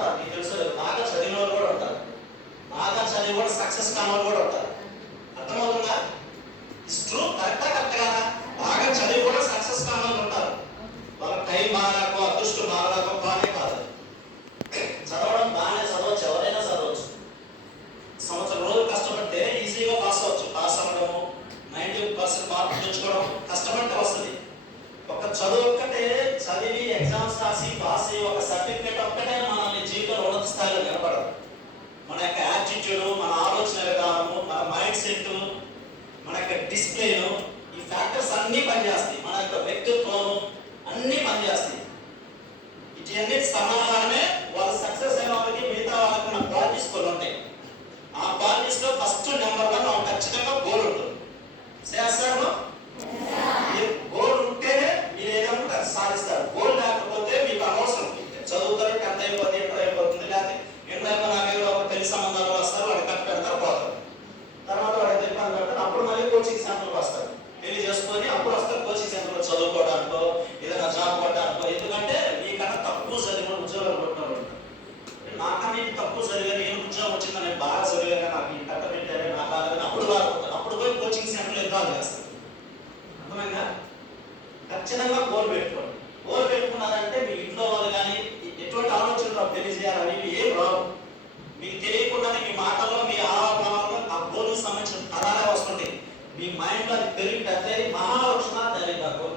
ఉంటారు, మీకు తెలుసు బాగా చదివిన వాళ్ళు కూడా ఉంటారు, బాగా చదివి కూడా సక్సెస్ కాని వాళ్ళు కూడా ఉంటారు. అర్థమవుతుందా? It's true. కరెక్ట్ కదా? బాగా చదివి కూడా సక్సెస్ కాని వాళ్ళు ఉంటారు. వాళ్ళ టైం బాగాలేకో అదృష్టం బాగాలేకో బాగానే కాదు. చదవడం బాగానే చదవచ్చు, ఎవరైనా చదవచ్చు. సంవత్సరం రోజులు కష్టపడితే ఈజీగా పాస్ అవ్వచ్చు. పాస్ అవ్వడము, 90% మార్కులు తెచ్చుకోవడం కష్టపడితే వస్తుంది. ఒక చదువు ఒక్కటే చదివి ఎగ్జామ్స్ రాసి పాస్ అయ్యి ఒక సర్టిఫికేట్ ఒక్కటే మనల్ని జీవితంలో ఉన్నత స్థాయిలో నిలబడదు. మన యొక్క యాటిట్యూడ్, మన ఆలోచన విధానము, మన మైండ్ సెట్, మన యొక్క డిసిప్లిన్, ఈ ఫ్యాక్టర్స్ అన్నీ పనిచేస్తాయి. మన యొక్క వ్యక్తిత్వం అన్నీ పనిచేస్తాయి. ఇవన్నీ సమాధానమే వాళ్ళ సక్సెస్ అయిన వాళ్ళకి మిగతా వాళ్ళకి ఉన్న క్వాలిటీస్ కొన్ని ఉంటాయి. ఆ క్వాలిటీస్ లో ఫస్ట్ నెంబర్ 1 ఖచ్చితంగా గోల్ ఉంటుంది. చేస్తాను గోల్ ఉంటేనే మీరు ఏదైనా సాధిస్తారు. గోల్ లేకపోతే మీకు అనవసరం. చదువుతారు, 10th అయిపోతే ఇంటర్ అయిపోతుంది, లేకపోతే ఇంటర్ అయిపోయి నాకు ఒక పెళ్లి సంబంధాలు వస్తారు, వాడు కట్టు పెడతారు, పోతారు. తర్వాత వాడు ఇబ్బంది పెడతారు, అప్పుడు మళ్ళీ కోచింగ్ సెంటర్కి వస్తారు. పెళ్లి చేసుకొని అప్పుడు వస్తారు కోచింగ్ సెంటర్లో చదువుకోవడానికో ఏదైనా జాబ్ కొట్టడానికో. ఎందుకంటే మీకన్నా తక్కువ చదివిన ఉద్యోగాలు కొట్టినారు. నాకన్నా నేను తక్కువ చదివాను, ఏం ఉద్యోగం వచ్చిందో నేను బాగా చదివాను, నాకు ఈ కట్ట పెట్టారు, నాకు బాగా అప్పుడు బాగుంటుంది. అప్పుడు పోయి కోచింగ్ సెంటర్లో ఎదురాలు చేస్తారు. అర్థమైందా? ఖచ్చితంగా గోల్ పెట్టుకోండి. గోల్ పెట్టుకున్నారంటే మీ ఇంట్లో వాళ్ళు కానీ ఎటువంటి ఆలోచనలు తెలియజేయాలని ఏం రావు. మీకు తెలియకుండానే మీ మాటల్లో, మీ ఆలోచనలో ఆ గోల్కి సంబంధించిన పదాలే వస్తుంటాయి. మీ మైండ్లో అది పెరిగి మహాలక్షణ తెలియదు.